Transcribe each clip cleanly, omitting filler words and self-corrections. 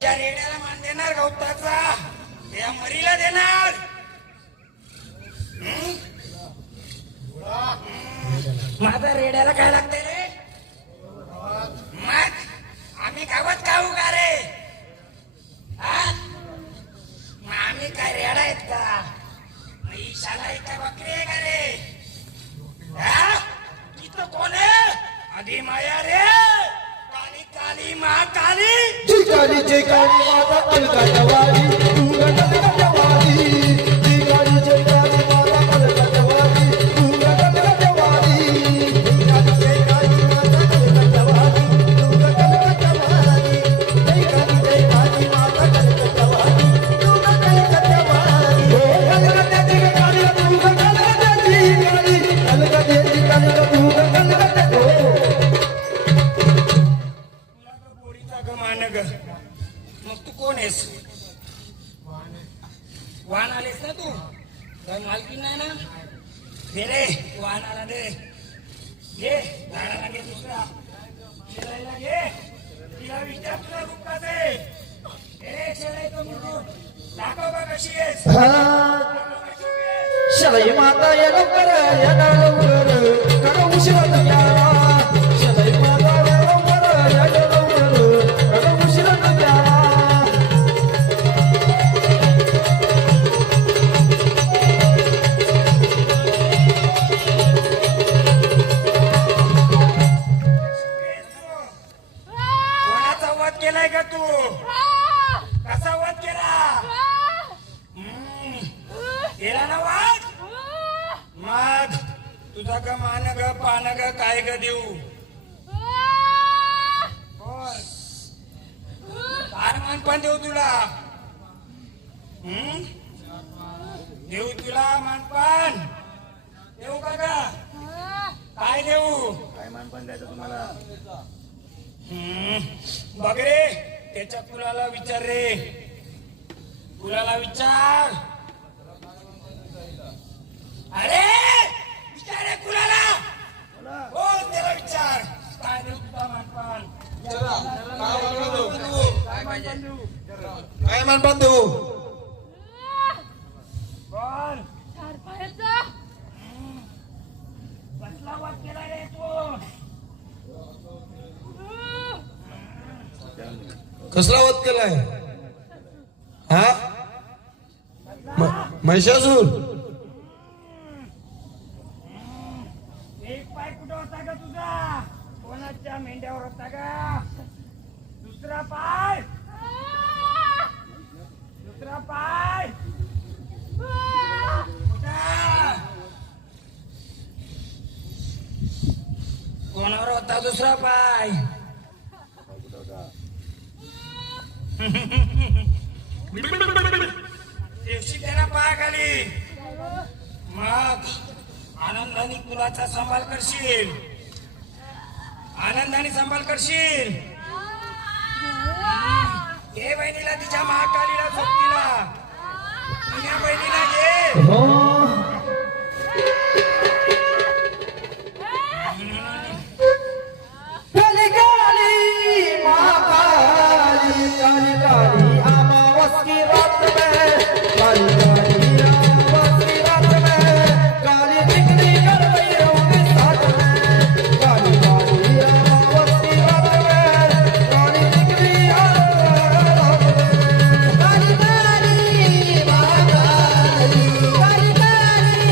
त्या रेड्याला मान देणार गवताचा, या मरीला देणार. माझा रेड्याला काय लागते रे? मग आम्ही गावात खाऊ का रे? आम्ही काय रेडा आहेत का? ईशाला इथं बकरी आहे का रे? तिथं कोण आहे? आधी माया रे, काली काली महाकाली. जय काली जय काली माता कलकत्तावाली, तू कलकत्तावाली. जय काली जय काली माता कलकत्तावाली, तू कलकत्तावाली. जय काली माता कलकत्तावाली, तू कलकत्तावाली. जय काली माता कलकत्तावाली, तू कलकत्तावाली. हो कलकत्ताची काली तू कलकत्ताची काली, कलकत्ताची काली तू कलकत्ता. मग तू कोण आहेस? वाहन आलेस ना तू? काही मालकी नाही ना? दे रे वाहनाला, दे घे, झाडाला घे, दुसरा शिलाईला घे. तिला विचार तुला दुःखाच आहे. रे शिलाईचं मुलूक दाखव का कशी आहेस? शलाई माता या लवकर या लवकर करा उशिरा यारा. शलाई माता या लवकर या लवकर करा उशिरा यारा. कोणाचा वध केलाय का तू? कसा वध केला? केला ना वाद? मग तुझा ग मान ग पान ग काय ग देऊ? फार मानपान देऊ तुला. देऊ तुला मानपान देऊ का ग? काय देऊ? काय मानपान द्यायचं तुम्हाला? बघ रे, त्याच्या कुलाला विचार रे, कुलाला विचार. अरे विचार रे कुलाला, बोल त्याला विचार. काय देऊ तुझा मानपान? काय मानपान देऊ? बोल. कसला वाद केला रे तू? कसला वध केलाय? हा महिषासूर. एक पाय कुठं होता का तुझा? कोणाच्या मेंढ्यावर होता का? दुसरा पाय, दुसरा पाय कुठं? कोणावर होता दुसरा पाय? दिवशी त्यांना पायाखाली. मग आनंदाने कुलाचा सांभाळ करशील, आनंदाने सांभाळ करशील. घे बहिणीला, तिच्या महाकालीला सोबतीला, तुझ्या बहिणीला घे. काली काली महाकाली, काली काली अमावस की रात में, काली काली अमावस की रात में, काली बिक्री कर भैरव के साथ में. काली काली अमावस की रात में, काली बिक्री रात में. काली काली महाकाली, काली काली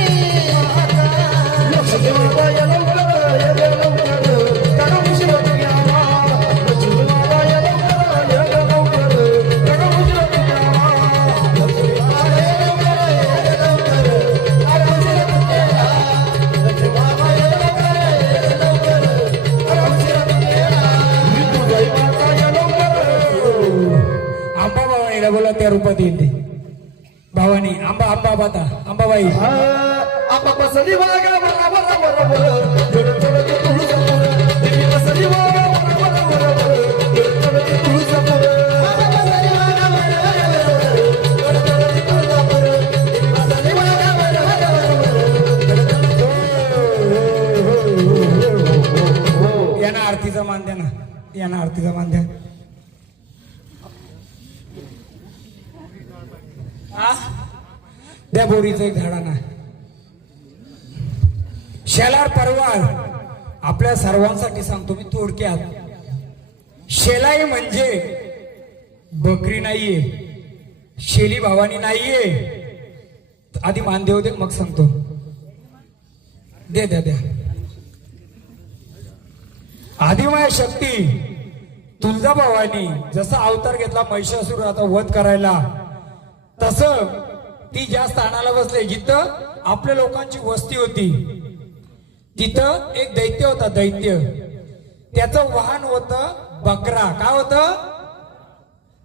महाकाली. लक्ष्मी माता या लवकर या लवकर करा उशिरा यारा. लक्ष्मी माता या लवकर या लवकर करा उशिरा यारा. लक्ष्मी माता या लवकर या लवकर करा उशिरा यारा. लक्ष्मी माता या लवकर करा उशिरा यारा. विठुराई माता या लवकर. आंबा भावानीला बोला, त्या रूपात येते भावानी. आंबा आंबा बाता अंबाबाई. आंबा बसली वागा बरोबर बरोबर थोडं थोडं ते तुळू समोर. देवी बसली वागा बरोबर बरोबर थोडं थोडं ते तुळू समोर. आंबा बसली वागा बरोबर थोडं थोडं ते तुळू समोर. देवी बसली वागा बरोबर. यांना आरतीचा मान द्या ना. यांना आरतीचा मान द्या. हा द्या बोरीचं एक झाडांना. शेलार परवार आपल्या सर्वांसाठी सांगतो मी थोडक्यात. शेलाई म्हणजे बकरी नाहीये, शेली भावानी नाहीये. आधी मान देऊ दे मग सांगतो. दे द्या द्या. आदिमाया शक्ती तुळजाभवानी जसा अवतार घेतला महिषासुराचा वध करायला, तसं ती ज्या स्थानाला बसले जिथं आपल्या लोकांची वस्ती होती, तिथं एक दैत्य होता. दैत्य त्याचं वाहन होतं बकरा. काय होतं?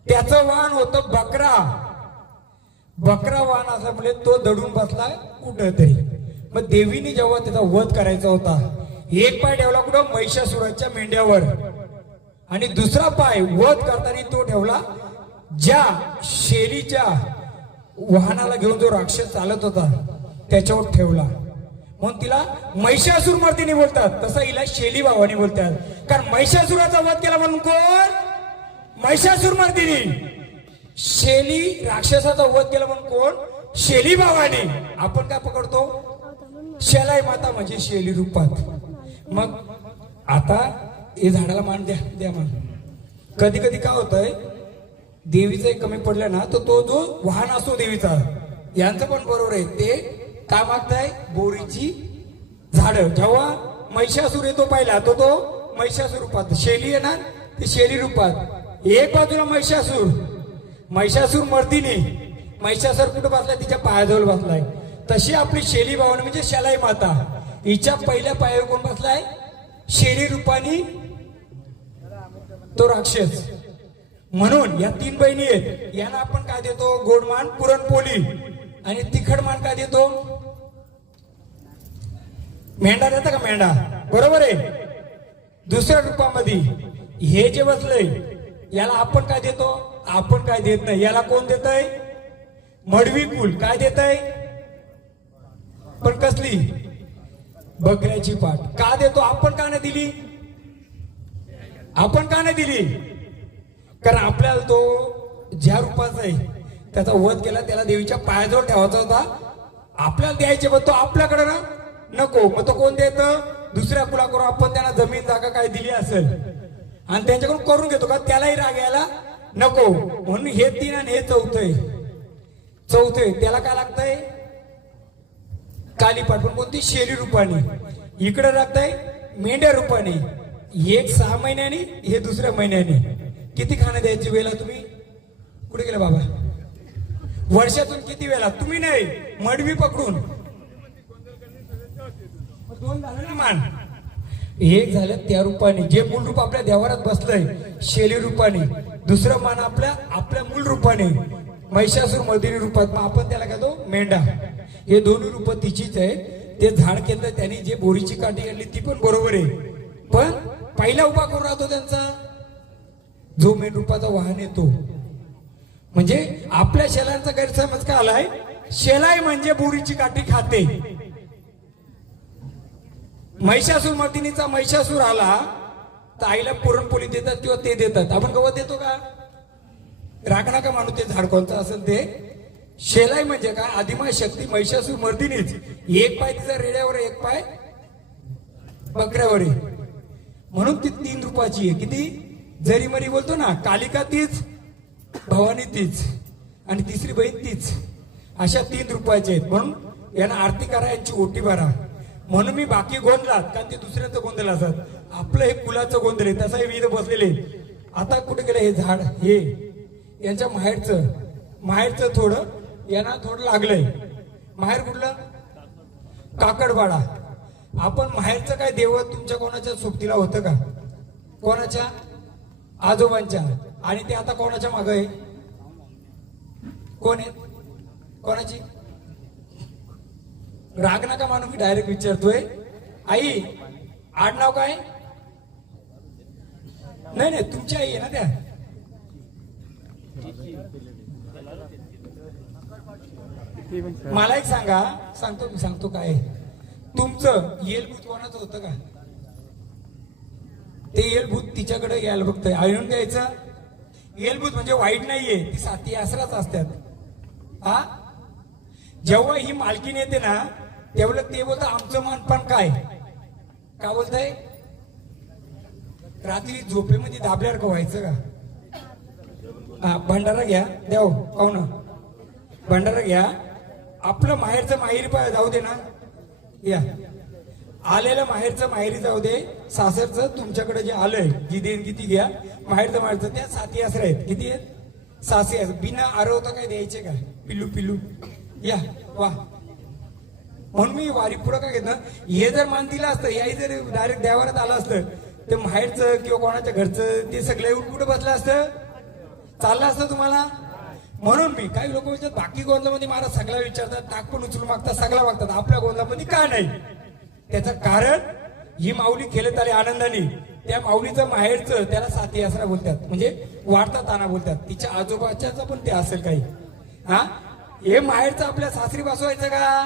त्याचं वाहन होतं बकरा. बकरा वाहन असल्यामुळे तो दडून बसलाय कुठंतरी. मग देवीने जेव्हा त्याचा वध करायचा होता, एक पाय ठेवला कुठं? महिषासुराच्या मेंढ्यावर, आणि दुसरा पाय वध करताना तो ठेवला ज्या शेलीच्या वाहनाला घेऊन जो राक्षस चालत होता त्याच्यावर ठेवला. म्हणून तिला महिषासुर मर्दिनी बोलतात. तसं हिला शेली भावानी बोलतात. कारण महिषासुराचा वध केला म्हणून कोण? महिषासुर मर्दिनी. शेली राक्षसाचा वध केला म्हणून कोण? शेली भावानी. आपण काय पकडतो? शेलाई माता म्हणजे शेली रूपात. मग आता हे झाडाला मान द्या, द्या मान. कधी कधी काय होतंय, देवीचं एक कमी पडलं ना, तर तो जो वाहन असतो देवीचा, यांचं पण बरोबर आहे. ते काय मागताय? बोरीची झाडं. जेव्हा महिषासूर येतो पहिला, तो महिषासूर रूपात. शेली येणार ते शेली रूपात. एक बाजूला महिषासूर, महिषासूर मर्दिनी. महिषासूर कुठं बसलाय? तिच्या पायाजवळ बसलाय. तशी आपली शेली भावना म्हणजे शेलाई माता. हिच्या पहिल्या पायावर कोण बसलाय? शेली रूपानी तो राक्षस. म्हणून या तीन बहिणी आहेत. यांना आपण काय देतो? गोडमान पुरणपोळी. आणि तिखट मान काय देतो? मेंढा देता का? मेंढा. बरोबर आहे. दुसऱ्या रूपामध्ये हे जे बसलंय याला आपण काय देतो? आपण काय देत नाही. याला कोण देतय? मडवी कुल. काय देतय? पण कसली? बकऱ्याची पाठ. का देतो? आपण का नाही दिली? आपण का नाही दिली? कारण आपल्याला तो ज्या रूपाचा आहे त्याचा वध केला, त्याला देवीच्या पायाजवळ ठेवायचा होता. आपल्याला द्यायचे पण तो आपल्याकडे ना नको. मग तो कोण देत? दुसऱ्या कुलाकडून आपण त्यांना जमीन जागा काय दिली असेल आणि त्यांच्याकडून करून घेतो का? त्यालाही राग यायला नको. म्हणून हे तीन आणि हे चौथं. त्याला काय लागतंय? कालीपाठ. पण कोणती? शेली रूपाने. इकडे लागतंय मेंढ्या रूपाने. एक 6 महिन्यानी, हे दुसऱ्या महिन्यानी. किती खाणं द्यायची वेळा? तुम्ही कुठे गेला बाबा? वर्षातून किती वेळा? तुम्ही नाही, मडवी पकडून. दोन झालं ना मान. एक झालं त्या रूपाने, जे मूळ रूप आपल्या देवारात बसलंय शेली रूपाने. दुसरं मान आपल्या मूळ रूपाने महिषासूर मर्दिनी रूपात. मग आपण त्याला काय तो? मेंढा. हे दोन्ही रूप तिचीच आहे. ते झाड केलं त्यांनी जे बोरीची काठी आणली ती पण बरोबर आहे. पण पहिला उभा करून राहतो त्यांचा जो मेन रूपाचा वाहन येतो. म्हणजे आपल्या शेलांचा गैरसमज का आलाय? शेलाई म्हणजे बोरीची काठी खाते. महिषासूर मर्दिनीचा महिषासूर आला तर आईला पुरणपोळी देतात किंवा ते देतात. आपण गवत देतो का? राग नका मानू. ते झाड कोणतं असेल ते. शेलाई म्हणजे काय? आदिमाय शक्ती महिषासूर मर्दिनीच. एक पाय तिचा रेड्यावर, एक पाय बकऱ्यावर आहे. म्हणून ती 3 रूपाची आहे. किती? जरी मरी बोलतो ना, कालिका तीच, भवानी तीच, आणि तिसरी बहीण तीच. अशा 3 रूपाचे आहेत. म्हणून यांना आरती करा, यांची ओटी भरा. म्हणून मी बाकी गोंधळात, कारण ते दुसऱ्यांचं गोंधळ असतात. आपलं हे कुलाचं गोंधळ आहे. तसं हे विध बसलेले. आता कुठे गेलं हे झाड? हे यांच्या माहेरचं थोडं यांना थोडं लागलंय. माहेर कुठलं? काकडवाडा. आपण माहेरचं काय देव तुमच्या कोणाच्या सोबतीला होतं का? कोणाच्या? आजोबांच्या. आणि ते आता कोणाच्या मागं आहे? कोण आहे? कोणाची? राग नका मानू, मी डायरेक्ट विचारतोय. आई आडनाव काय? नाही, तुमची आई आहे ना त्या? मला एक सांगतो काय तुमचं येलबूत कोणाचं होतं का? ते एलभूत तिच्याकडे यायला बघतंय, आणून द्यायचं. एलभूत म्हणजे वाईट नाहीये, ती साथी आसराच असतात. हा, जेव्हा ही मालकीन येते ना तेवढं ते बोलतं आमचं मानपान काय का बोलतंय. रात्री झोपेमध्ये दाबल्यावर का व्हायचं का. हा, भंडारा घ्या देव पाहुणा, भंडारा घ्या. आपलं माहेरचं माहेरी जाऊ दे ना, या आलेलं माहेरचं माहेरी जाऊ दे, सासरचं तुमच्याकडे जे आलंय जी देणगी ती घ्या. माहेरचं माहेरचं त्या साथी आसरा आहेत. किती आहेत? सासी आहेत. बिना आरवता काय द्यायचे काय, पिल्लू पिल्लू या वा. म्हणून मी वारी पुढं काय घेतलं, हे जर मान दिलं असतं, याही जर डायरेक्ट देवारात आलं असतं तर माहेरचं किंवा कोणाच्या घरचं ते सगळं येऊन कुठं बसलं असतं, चाललं असतं तुम्हाला. म्हणून मी काही लोक विचारतात बाकी गोंधळामध्ये महाराज सगळा विचारतात, टाक पण उचलून मागतात, सगळा मागतात, आपल्या गोंधळामध्ये का नाही. त्याचं कारण ही माऊली खेळत आली आनंदाने. त्या माऊलीचं माहेरचं त्याला साथी आसरा बोलतात, म्हणजे वाढता ताना बोलतात. तिच्या आजोबाच्याच पण ते असेल काही. हा, हे माहेरचं आपल्या सासरी बसवायचं का,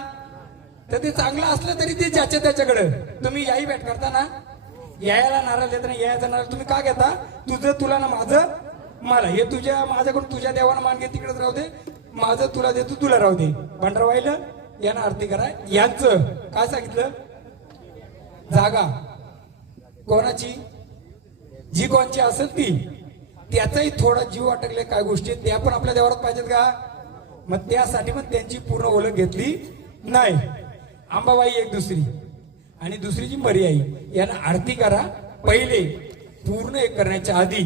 तर ते चांगलं असलं तरी ते ज्याच्या त्याच्याकडं. तुम्ही याही भेट करता ना, यायला नारळ देता ना, यायचा नारळ तुम्ही का घेता, तुझं तुला ना माझं मला, हे तुझ्या माझ्याकडून तुझ्या देवानं मान घे, तिकडेच राहू दे, माझं तुला देतो तुला राहू दे. भंडारा व्हायला यांना आरती करा. यांचं काय सांगितलं, जागा कोणाची, जी कोणची असेल ती, त्याचाही थोडा जीव अटकले काय गोष्टी त्या पण आपल्या देवारात पाहिजेत का. मग त्यासाठी मग त्यांची पूर्ण ओळख घेतली नाही. अंबाबाई एक दुसरी आणि दुसरीची मरी आई, यांना आरती करा. पहिले पूर्ण एक करण्याच्या आधी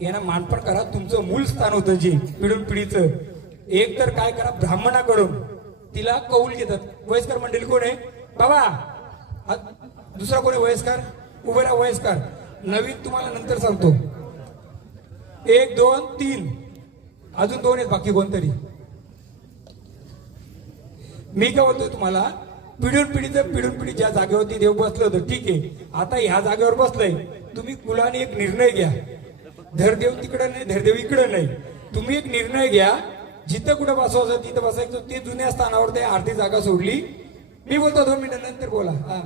यांना मानपण करा. तुमचं मूळ स्थान होतं जे पिढून पिढीचं, एक तर काय करा, ब्राह्मणाकडून तिला कौल घेतात. वयस्कर मंडळी कोण आहे बाबा, दुसरा कोणी वयस्कर उभं राहा. वयस्कर नवीन तुम्हाला नंतर सांगतो. 1 2 3 अजून 2 आहेत, बाकी कोणतरी. मी काय बोलतोय तुम्हाला, पिढून पिढी ज्या जागेवरती देव बसलं होतं ठीक आहे, आता ह्या जागेवर बसलंय. तुम्ही कुलाने एक निर्णय घ्या, धरदेव तिकडं नाही, धरदेव इकडं नाही. तुम्ही एक निर्णय घ्या, जिथं कुठं बसवायचं तिथं बसायचं. ते जुन्या स्थानावर ते अर्धी जागा सोडली. मी बोलतो 2 मिनिटं नंतर बोला. हा,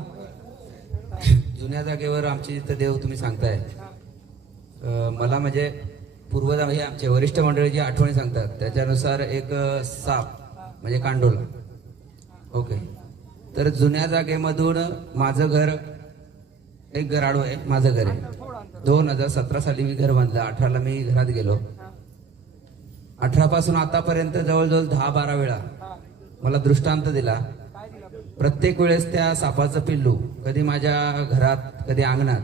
जुन्या जागेवर आमचे जिथं देव तुम्ही सांगताय, मला म्हणजे पूर्वज हे आमचे वरिष्ठ मंडळीची आठवणी सांगतात. त्याच्यानुसार एक साप म्हणजे कांडोला. ओके, तर जुन्या जागेमधून माझं घर एक गराडो आहे, माझं घर आहे. 2017 साली मी घर बांधलं. 18ला मी घरात गेलो. 18 पासून आतापर्यंत जवळजवळ 10-12 वेळा मला दृष्टांत दिला. प्रत्येक वेळेस त्या सापाचं पिल्लू कधी माझ्या घरात, कधी अंगणात,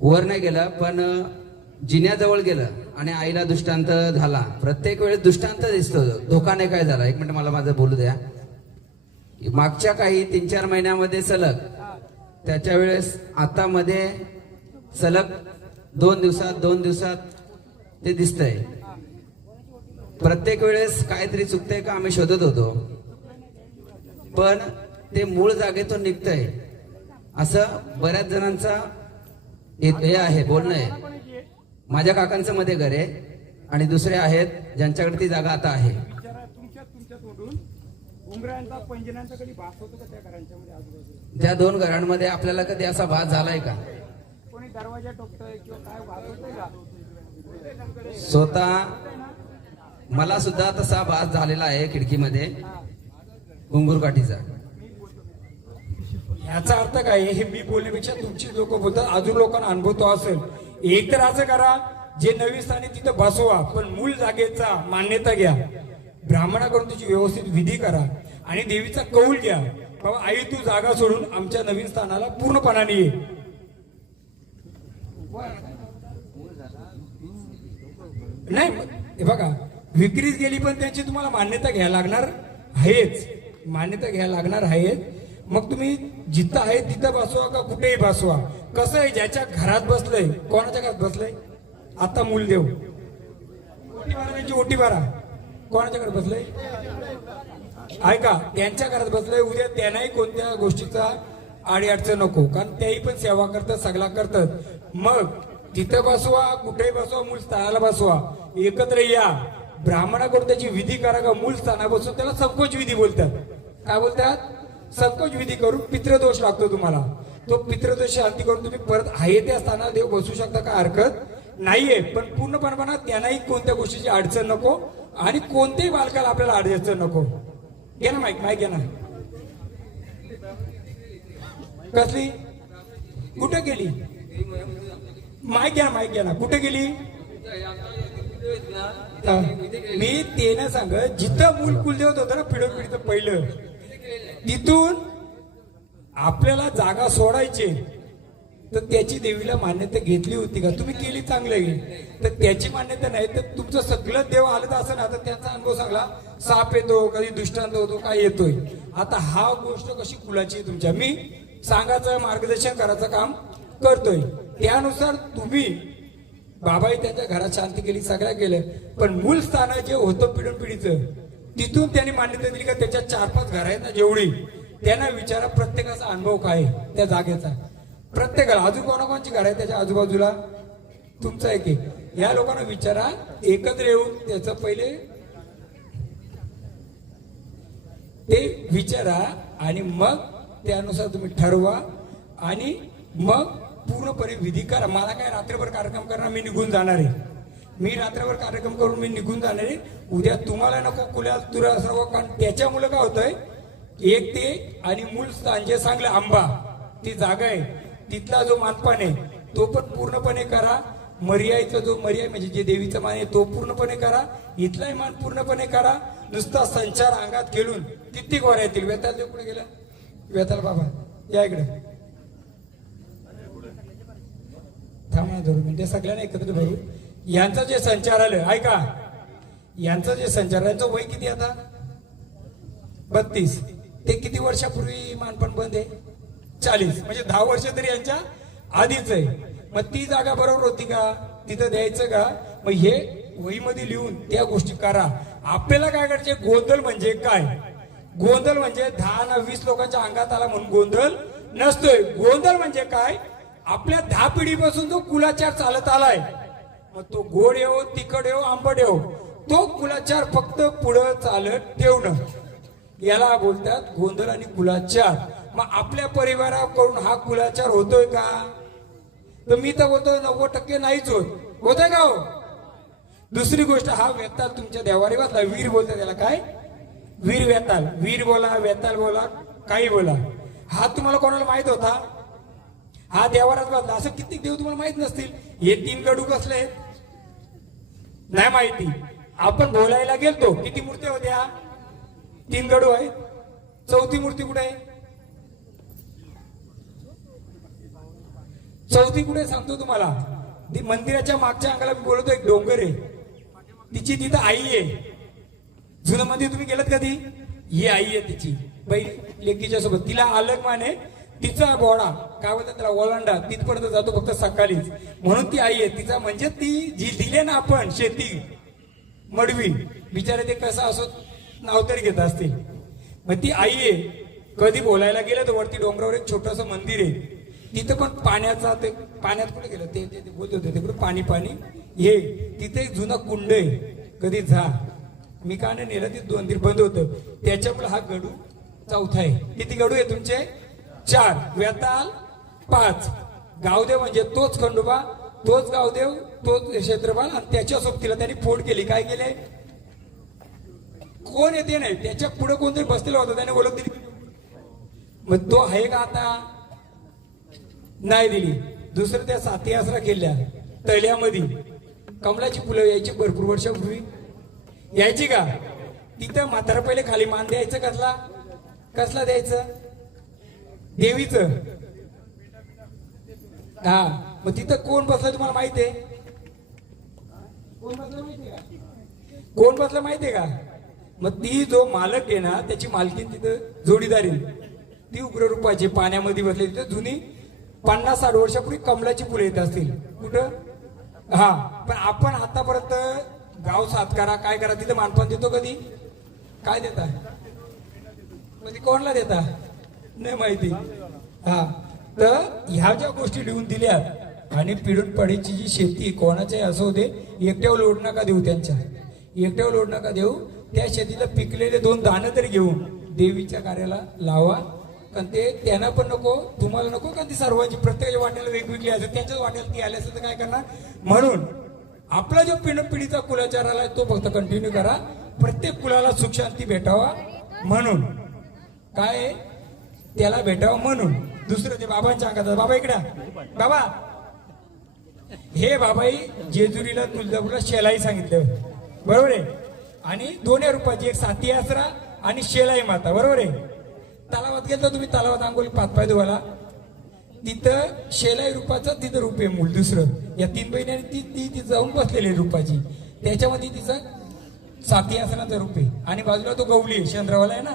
वर नाही गेलं पण जिन्याजवळ गेलं आणि आईला दृष्टांत झाला. प्रत्येक वेळेस दृष्टांत दिसतो, धोका नाही काय झाला. 1 मिनिट मला माझं बोलू द्या. मागच्या काही 3-4 महिन्यामध्ये सलग, त्याच्या वेळेस आता मध्ये सलग 2 दिवसात ते दिसतंय. प्रत्येक वेळेस काहीतरी चुकतंय का आम्ही शोधत होतो, पण ते मूळ जागेतून निघतंय असं बऱ्याच जणांचा हे आहे, बोलणं आहे. माझ्या काकांचं मध्ये घर आहे आणि दुसरे आहेत ज्यांच्याकडे ती जागा आता आहे. त्या 2 घरांमध्ये आपल्याला कधी असा भास झालाय का, कोणी दरवाजा टोकतोय किंवा काय भास होतोय का. स्वतः मला सुद्धा तसा भास झालेला आहे खिडकीमध्ये घुंगुरकाठीचा. याचा अर्थ काय, हे मी बोलण्यापेक्षा तुमची लोक बोलतात, अजून लोकांना अनुभव तो असेल. एक तर असं करा, जे नवीन स्थानी तिथं बसवा, पण मूळ जागेचा मान्यता घ्या. ब्राह्मणाकडून तुझी व्यवस्थित विधी करा आणि देवीचा कौल घ्या. बाबा आई तू जागा सोडून आमच्या नवीन स्थानाला पूर्णपणाने ये. नाही हे बघा, विक्रीच गेली पण त्यांची तुम्हाला मान्यता घ्यायला लागणार आहेच, मान्यता घ्यायला लागणार आहे. मग तुम्ही जिथं आहे तिथं बसवा का कुठेही बसवा. कसं आहे, ज्याच्या घरात बसलंय, कोणाच्या घरात बसलंय, आता मूलदेव ओटी बारा, त्यांची ओटी बारा कोणाच्या घरात बसलंय, ऐका, त्यांच्या घरात बसलंय. उद्या त्यांनाही कोणत्या गोष्टीचा आडी अडचण नको, कारण त्याही पण सेवा करतात, सगळा करतात. मग तिथं बसवा, कुठेही बसवा, मूळ स्थानाला बसवा, एकत्र या. ब्राह्मणाकडून त्याची विधी करा का मूळ स्थाना बसून, त्याला संकोच विधी बोलतात. काय बोलतात, संकोच विधी करून पितृदोष लागतो तुम्हाला. तो पितृत्व शांती करून तुम्ही परत आहे त्या स्थानावर देव बसू शकता, का हरकत नाहीये. पण पूर्णपणे त्यांनाही कोणत्या गोष्टीची अडचण नको आणि कोणत्याही बालकाला आपल्याला अडचण नको. घे ना माईक घ्या ना. कसली कुठे गेली माईक घ्या ना कुठे गेली. मी ते ना सांग, जिथं मूल कुलदेवत होतं ना पिढीचं पहिलं, तिथून आपल्याला जागा सोडायची तर त्याची देवीला मान्यता घेतली होती का? तुम्ही केली चांगलं आहे, तर त्याची मान्यता नाही तर तुमचं सगळं देव आलं तर असं ना, तर त्यांचा अनुभव सांगला साप येतो, कधी दुष्टांत होतो, काय येतोय. आता हा गोष्ट कशी कुलाची आहे तुमच्या, मी सांगायचं मार्गदर्शन करायचं काम करतोय. त्यानुसार तुम्ही बाबाही त्यांच्या घरात शांती केली, सगळ्या केलं, पण मूळ स्थान जे होतं पिढीचं तिथून त्यांनी मान्यता दिली का त्याच्या 4-5 घर आहेत ना जेवढी, त्यांना विचारा प्रत्येकाचा अनुभव काय आहे त्या जागेचा. प्रत्येकाला अजून कोणाकोणाची घर आहे त्याच्या आजूबाजूला, तुमचं आहे की, या लोकांना विचारा, एकत्र येऊन त्याचं पहिले ते विचारा आणि मग त्यानुसार तुम्ही ठरवा आणि मग पूर्णपणे विधी करा. मला काय रात्रभर कार्यक्रम करणार, मी निघून जाणार आहे, मी रात्रभर कार्यक्रम करून मी निघून जाणार आहे. उद्या तुम्हाला नको कुल्या तुरा सर्व, कारण त्याच्यामुळे काय होतंय, एक ते आणि मूळ स्थान जे सांगलं आंबा ती जागा आहे, तिथला जो मानपान आहे तो पण पूर्णपणे करा. मर्यायचा जो मर्याय म्हणजे जे देवीचा मान आहे तो पूर्णपणे करा. इथलाही मान पूर्णपणे करा. नुसता संचार अंगात खेळून किती गोऱ्या येतील. वेताल देव कुठे गेला, वेताल बाबा या इकडे थांबा 2 मिनिटे, सगळ्यांना एकत्र भरू. यांचं जे संचार आलं ऐका, यांचं जे संचार, यांचं वय किती आता 32, ते किती वर्षापूर्वी मानपण बंद आहे, 40, म्हणजे 10 वर्ष तरी यांच्या आधीच आहे. मग ती जागा बरोबर होती का, तिथं द्यायचं का? मग हे वहीमध्ये लिहून त्या गोष्टी करा. आपल्याला काय करायचे, गोंधळ म्हणजे काय, गोंधळ म्हणजे 10 ना 20 लोकांच्या अंगात आला म्हणून गोंधळ नसतोय. गोंधळ म्हणजे काय, आपल्या 10 पिढीपासून जो कुलाचार चालत आलाय, मग तो गोड येऊ, तिखट येऊ, आंबट येऊ, तो कुलाचार फक्त पुढं चालत ठेवणं, याला बोलतात गोंधळ आणि कुलाचार. मग आपल्या परिवाराकडून हा कुलाचार होतोय का? तर मी तर बोलतो 90% नाहीच होतोय का हो? दुसरी गोष्ट, हा वेताल तुमच्या देवारी वाचला, वीर बोलतात त्याला, काय वीर वेताल, वीर बोला, वेताल बोला, काही बोला. हा तुम्हाला कोणाला माहित होता? हा देवारात वाचला. असं किती देव तुम्हाला माहित नसतील. हे 3 गडू कसले नाही माहिती. आपण बोलायला गेलतो, किती मूर्ती होत्या, 3 गडू आहेत. 4थी मूर्ती कुठे आहे? 4थी कुठे सांगतो तुम्हाला. मंदिराच्या मागच्या अंगाला मी बोलतो, एक डोंगर आहे, तिची तिथं आई आहे. जुनं मंदिर तुम्ही गेलात कधी? ही आई आहे तिची, बहीण लेकीच्या सोबत. तिला अलग माने, तिचा बोडा काय बोलतात त्याला, ओलांडा तिथपर्यंत जातो फक्त सकाळीच, म्हणून ती आई आहे तिचा. म्हणजे ती जी दिले ना आपण शेती मडवी, बिचारे ते कसं असो नाव तरी घेत असतील, मग ती आई आहे. कधी बोलायला गेलं तर वरती डोंगरावर एक छोटस मंदिर आहे, तिथं पण पाण्याचा, ते पाण्यात कुठे गेलं ते बोलत होते, तिकडे पाणी हे तिथे एक जुना कुंड आहे, कधी जा. मी का नाही नेलं, ते मंदिर बंद होतं, त्याच्यामुळे हा गडू 4था आहे. किती गडू आहे तुमचे? 4. वेताल 5. गावदेव म्हणजे तोच खंडोबा, तोच गावदेव, तोच क्षेत्रपाल, आणि त्याच्या सोबतीला त्यांनी फोड केली. काय केले? कोण येते नाही, त्याच्या पुढे कोणतरी बसलेला होता, त्याने ओळख दिली. मग तो आहे का आता? नाही दिली. दुसरं त्या 7 आसरा केल्या तळ्यामध्ये, कमलाची फुलं यायची भरपूर वर्षापूर्वी, यायची का? तिथं म्हातारा पहिले खाली मान द्यायचं, कसला द्यायचं? देवीचं. हा, मग तिथं कोण बसलं तुम्हाला माहिती आहे? कोण बसलं माहितीये का? कोण बसलं माहितीये का? मग ती जो मालक आहे ना, त्याची मालकीन तिथं जोडीदारी, ती उग्ररूपाची पाण्यामध्ये बसली. तिथं जुनी 50-60 वर्षापूर्वी कमलाची फुलं येत असतील. कुठं? हा, पण आपण आतापर्यंत गाव सातकारा काय करा, तिथं मानपान देतो कधी? काय देता? म्हणजे कोणाला देता? नाही माहिती. हा, तर ह्या ज्या गोष्टी लिहून दिल्यात, आणि पिढून पडीची जी शेती कोणाची असं होते, एकट्यावर लोड नका देऊ, त्यांच्या एकट्यावर लोड नका देऊ. त्या शेतीला पिकलेले 2 दाणे तरी घेऊन देवीच्या कार्याला लावा. कारण ते त्यांना पण नको, तुम्हाला नको, कारण ती सर्वांची प्रत्येकाच्या वाट्याला वेगवेगळी असेल, त्यांच्याच वाट्याला ती आली असेल तर काय करणार. म्हणून आपला जो पिढीचा कुलाचार आलाय तो फक्त कंटिन्यू करा. प्रत्येक कुलाला सुख शांती भेटावा म्हणून, काय त्याला भेटावं म्हणून. दुसरं ते बाबांच्या अंगात, बाबा इकडे बाबा, हे बाबाई जेजुरीला तुळजापूरला शेलाई सांगितलं, बरोबर आहे. आणि 2 रूपाची, एक साती आसरा आणि शेलाई माता, बरोबर आहे. तलावात गेलं तुम्ही, तलावात आंघोळ 5 पाय धुवायला, तिथं शेलाई रूपाचं तिथं रूप आहे मूळ. दुसरं या 3 बहिणी ती जाऊन बसलेली रूपाची, त्याच्यामध्ये तिचं साती आसनाचं रूप आहे. आणि बाजूला तो गवली आहे, चंद्रवाला आहे ना,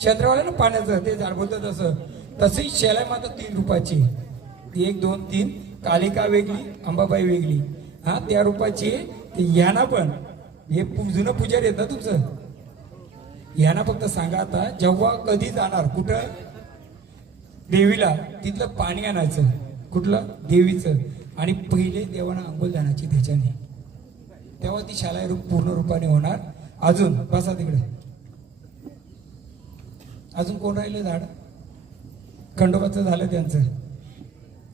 चंद्रवाला ना पाण्याचं ते झाड बोलतं तसं. तशी शेलाई माता 3 रूपाची, 1 2 3, कालिका वेगळी, अंबाबाई वेगळी. हा त्या रूपाची. यांना पण हे जुनं पुजारी येत ना तुमचं, यांना फक्त सांगा आता जेव्हा कधी जाणार कुठं देवीला, तिथलं पाणी आणायचं, कुठलं देवीचं, आणि पहिले देवाना अंघोळ जाण्याची त्याच्याने, तेव्हा ती शालाई रूप पूर्ण रूपाने होणार. अजून बसा तिकडे. अजून कोण राहिलं झाड? खंडोबाचं झालं त्यांचं,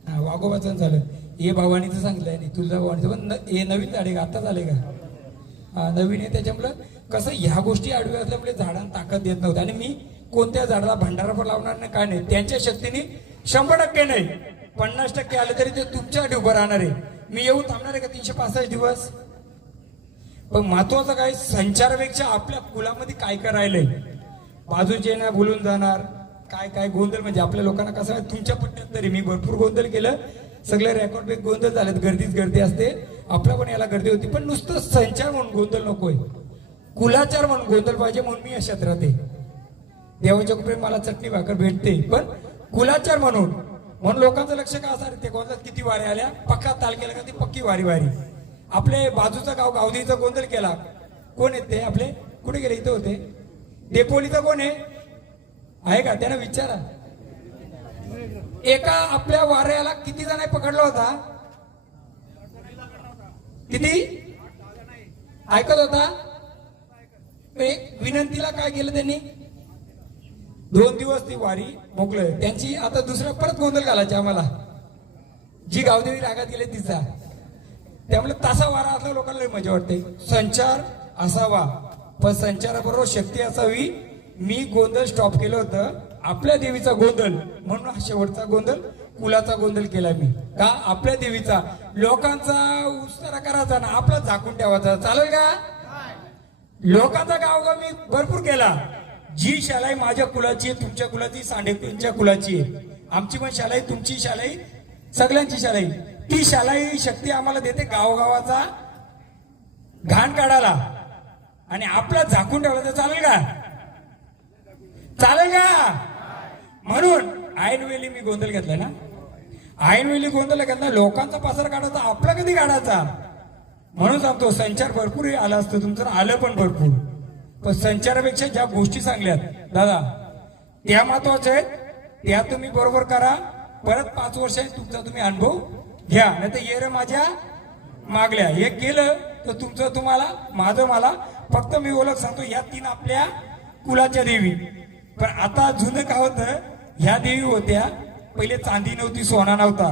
हा वाघोबाचं झालं, हे भवानीचं सांगितलंय नाही, तुझ्या भवानीचं पण हे नवीन झाडे का आता झाले का? हा नवीन आहे. त्याच्यामुळं कसं ह्या गोष्टी आडव्या असल्यामुळे झाडांना ताकद देत नव्हतं. आणि मी कोणत्या झाडाला भंडारा पण लावणार नाही, काय नाही, त्यांच्या शक्तीने 100% नाही, 50% आलं तरी ते तुमच्यासाठी उभं राहणार आहे. मी येऊन थांबणार आहे का 365 दिवस? पण महत्वाचं काय, संचारापेक्षा आपल्या कुलामध्ये काय काय राहिलंय, बाजूचे ना बोलून जाणार, काय काय गोंधळ. म्हणजे आपल्या लोकांना कसं आहे, तुमच्या पट्ट्यात तरी मी भरपूर गोंधळ केलं, सगळे रेकॉर्ड बेक गोंधळ झालेत, गर्दीच गर्दी असते, आपल्या पण याला गर्दी होती. पण नुसतं संचार म्हणून गोंधळ नकोय, कुलाचार म्हणून गोंधळ पाहिजे. म्हणून मी या क्षेत्रात आहे. देवाच्या कृपेने मला चटणी भाकर भेटते, पण कुलाचार म्हणून लोकांचं लक्ष का असणार, ते गोंधळात किती वारी आल्या, पक्का ताल केला का ती पक्की वारी. आपले बाजूचा गाव गावदीचा गोंधळ केला, कोण आहेत ते आपले, कुठे गेले, इथं होते. डेपोलीचा कोण आहे का, त्यांना विचारा. एका आपल्या वाऱ्याला किती जण पकडला होता, किती ऐकत होता. विनंतीला काय केलं त्यांनी, 2 दिवस ती वारी मोकळ त्यांची. आता दुसरा परत गोंधळ घालायचे आम्हाला, जी गावदेवी रागात गेले तिचा. त्यामुळे तसा वारा असला लोकांना मजा वाटते. संचार असावा, पण संचाराबरोबर शक्ती असावी. मी गोंधळ स्टॉप केलं होतं, आपल्या देवीचा गोंधळ म्हणून हा शेवटचा गोंधळ कुलाचा गोंधळ केला मी. का आपल्या देवीचा, लोकांचा उस्तारा करायचा ना, आपला झाकून ठेवायचा, चालेल का? लोकांचा गावगाव मी भरपूर केला. जी शालाई माझ्या कुलाची आहे, तुमच्या कुलाची, सांडेकूंच्या कुलाची आहे, आमची पण शालाई, तुमची शालाई, सगळ्यांची शालाई. ती शालाई शक्ती आम्हाला देते गावगावाचा घाण काढायला, आणि आपला झाकून ठेवायचं, चालेल का? चालेल का? म्हणून ऐनवेळी मी गोंधळ घेतला ना, ऐनवेळी गोंधळ घेतला, लोकांचा पसार काढायचा, आपला कधी काढायचा. म्हणून सांगतो, संचार भरपूर आला असतं तुमचं, आलं पण भरपूर, पण संचारापेक्षा ज्या गोष्टी सांगल्यात दादा त्या महत्वाच्या आहेत, त्या तुम्ही बरोबर करा. परत 5 वर्ष तुमचा तुम्ही अनुभव घ्या, नाही तर ये रे माझ्या मागल्या. हे केलं तर तुमचं तुम्हाला, माझं मला. फक्त मी ओळख सांगतो, ह्या 3 आपल्या कुलाच्या देवी. पण आता जुनं काय होतं, ह्या देवी होत्या पहिले, चांदी नव्हती, सोना नव्हता,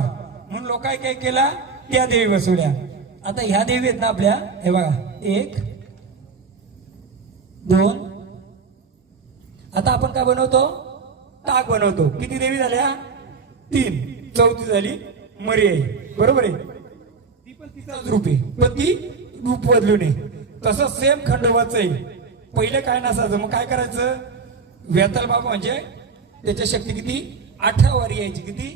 म्हणून लोकांनी काय केला, त्या देवी बसवल्या. आता ह्या देवी आहेत ना आपल्या, हे बघा, 1 2. आता आपण काय बनवतो, टाक बनवतो. किती देवी झाल्या, 3. चौथी झाली मरी आहे, बरोबर आहे. ती पण तिचाच रूप आहे, पण ती रूप बदलू नये. तसं सेम खंडोबाचं आहे. पहिले काय नसायचं, मग काय करायचं, वेताल बाबा म्हणजे त्याच्या शक्ती किती, 18 वारी यायची. किती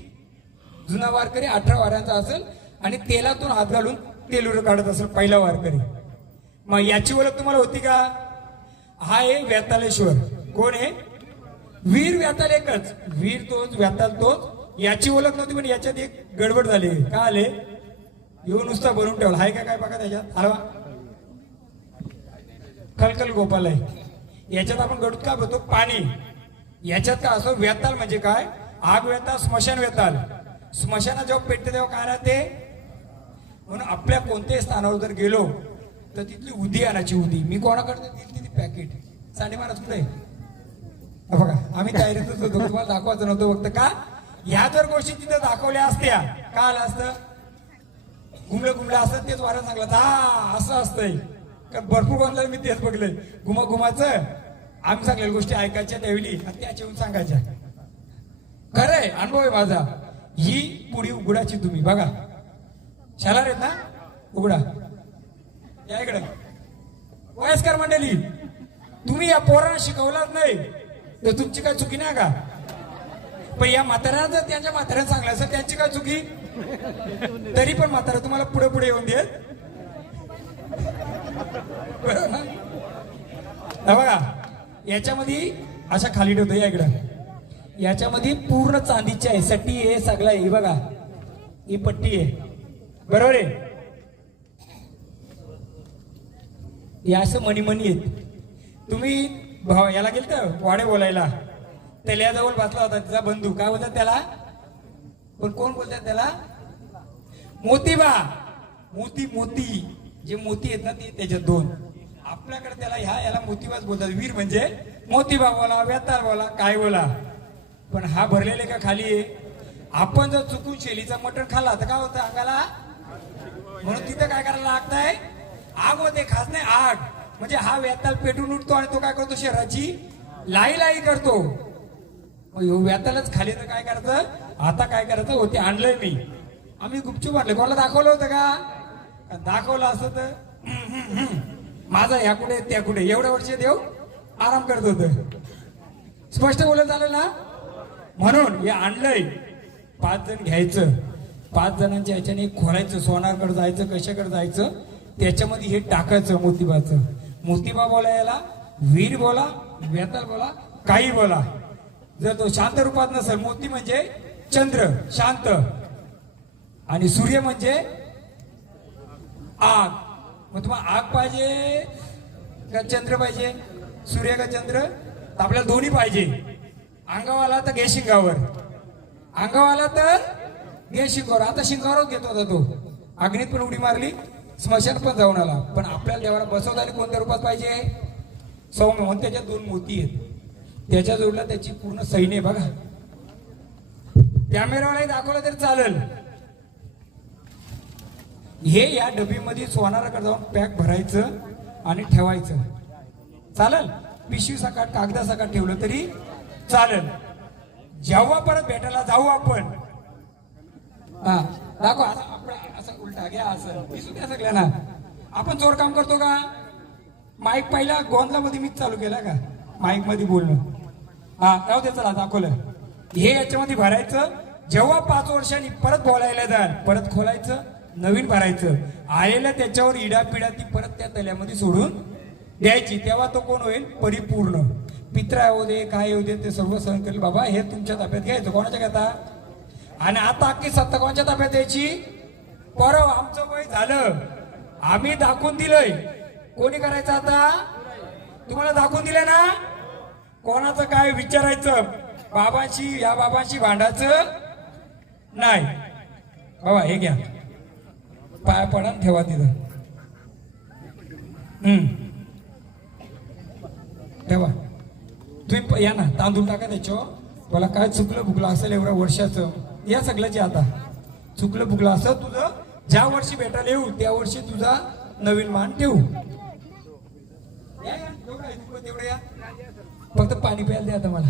जुना वारकरी 18 वाऱ्यांचा असेल, आणि तेलातून हात घालून तेलुर काढत असेल पहिला वारकरी. मग याची ओळख तुम्हाला होती का? हा आहे वेतालेश्वर. कोण आहे? वीर वेताल एकच, वीर तोच, वेताल तोच. याची ओळख नव्हती, पण याच्यात एक गडबड झाली. का आले, येऊन नुसता बनवून ठेवला. हाय का काय बघा त्याच्यात, हलवा, खलखल गोपाल आहे. याच्यात आपण गडूत का बोलतो, पाणी. याच्यात का असं, वेताल म्हणजे काय, आग वेताल, स्मशान वेताल. स्मशाना जेव्हा पेटते तेव्हा काय राहते. म्हणून आपल्या कोणत्याही स्थानावर जर गेलो तर तिथली उदी आणायची. उदी मी कोणाकडे दिली ती पॅकेट, सांडे महाराज कुठे, बघा आम्ही तयारीतच होतो, तुम्हाला दाखवायचं नव्हतं फक्त का ह्या जर गोष्टी तिथे दाखवल्या असत्या का आलं असतं, घुमलं असतं तेच वारं सांगलं हा असं असतंय. कारण भरपूर कोणाला मी तेच बघलंय, घुमाचं आम्ही सांगलेल्या गोष्टी ऐकायच्या त्यावेळी आणि त्याच्या येऊन सांगायच्या. खरंय, अनुभव आहे माझा. ही पुढी उघडाची तुम्ही बघा, शालार आहेत ना उघडा, या इकडे वयस्कर मंडळी, तुम्ही या पोरांना शिकवलाच नाही तर तुमची काय चुकी नाही का? पण या म्हाताऱ्यानं जर त्यांच्या म्हाताऱ्यानं सांगलं असं त्यांची काय चुकी? तरी पण म्हातारा तुम्हाला पुढे पुढे येऊन देत, बरोबर ना? बघा याच्यामध्ये अशा खाली ठेवतो, या इकडं याच्यामध्ये पूर्ण चांदीची आहे, सट्टी आहे, सगळं आहे. बघा ही पट्टी आहे, बरोबर आहे. या असं मणी आहेत. तुम्ही भाव याला गेलत वाडे बोलायला, त्याच्याजवळ बसला होता तिचा बंधू, काय बोलतात त्याला, पण कोण बोलतात त्याला, मोतीबा. मोती जे मोती आहेत ना ते त्याच्यात दोन, आपल्याकडे त्याला याला मोतीबाच बोलतात. वीर म्हणजे मोतीबा बोला, वेताळ बोला, काय बोला, पण हा भरलेले का खाली आहे. आपण जर चुकून शेलीचा मटण खाल्ला तर काय होतं अंगाला, म्हणून तिथं काय करायला लागतंय, आग होते, खास नाही आग. म्हणजे हा वेताळ पेटून उठतो आणि तो काय करतो, शहराची लाई करतो. मग वेताळच खाली तर काय करायचं, आता काय करायचं होते, आणलंय मी, आम्ही गुपचूप आणलं. कोणाला दाखवलं होतं का? दाखवलं असतं तर माझा ह्या कुठे त्या कुठे, एवढ्या वर्ष देव आराम करत होत. स्पष्ट बोलत झालं ना? म्हणून हे आणलंय, 5 जण घ्यायचं, 5 जणांच्या ह्याच्याने खोलायचं, सोनारकडे जायचं, कशाकडे जायचं, त्याच्यामध्ये हे टाकायचं मोतीबाचं. मोतीबा बोला, याला वीर बोला, वेताळ बोला, काही बोला. जर तो शांत रूपात नसेल, मोती म्हणजे चंद्र शांत आणि सूर्य म्हणजे आग. मग तुम्हाला आग पाहिजे का चंद्र पाहिजे, सूर्य का चंद्र? आपल्याला दोन्ही पाहिजे. अंगावाला तर घे शिंगावर, अंगावाला तर घे शिंगावर. आता शिंगावरच घेत होता तो, अग्नीत पण उडी मारली, स्मशान पण जाऊन आला. पण आपल्याला देवाला बसवताना कोणत्या रूपात पाहिजे, सौम्य. म्हणून त्याच्यात 2 मोती आहेत, त्याच्या जोडला त्याची पूर्ण सैन्य. बघा कॅमेरावालाही दाखवलं तरी चालेल. हे या डबीमध्ये सोनाराकडे जाऊन पॅक भरायचं आणि ठेवायचं, चालेल. पिशवी सकाट, कागदा सकाट ठेवलं तरी चालेल. जेव्हा परत भेटायला जाऊ आपण, हा दाखव असं उलटा घ्या, असं दिसू द्या सगळ्यांना. आपण चोर काम करतो का? माईक पहिला गोंधळामध्ये मीच चालू केला का माईक मध्ये बोलणं? हा जाऊ दे, चला दाखवलं. हे याच्यामध्ये भरायचं. जेव्हा 5 वर्षांनी परत बोलायला जाल, परत खोलायचं, नवीन भरायचं. आलेलं त्याच्यावर इडापिडा ती परत त्या तल्यामध्ये सोडून द्यायची. तेव्हा तो कोण होईल, परिपूर्ण. पित्रा येऊ दे, काय येऊ दे, ते सर्व सहन करेल. बाबा हे तुमच्या ताब्यात घ्यायचं. कोणाच्या घेता? आणि आता अख्खी सत्ता कोणाच्या ताब्यात द्यायची? परव आमचं वय झालं, आम्ही दाखवून दिलंय. कोणी करायचं आता? तुम्हाला दाखवून दिलंय ना. कोणाचं काय विचारायचं, बाबांशी, या बाबांशी भांडायचं नाही. बाबा हे घ्या, पाया पडा, ठेवा तिथं, ठेवा. तुम्ही या ना, तांदूळ टाका त्याच्यावर. मला काय चुकलं बुकलं असेल एवढ्या वर्षाचं, या सगळ्याचे आता चुकलं बुकलं असं तुझं, ज्या वर्षी भेटायला येऊ त्या वर्षी तुझा नवीन मान ठेवू. तेवढं या, फक्त पाणी प्यायला द्या आता मला.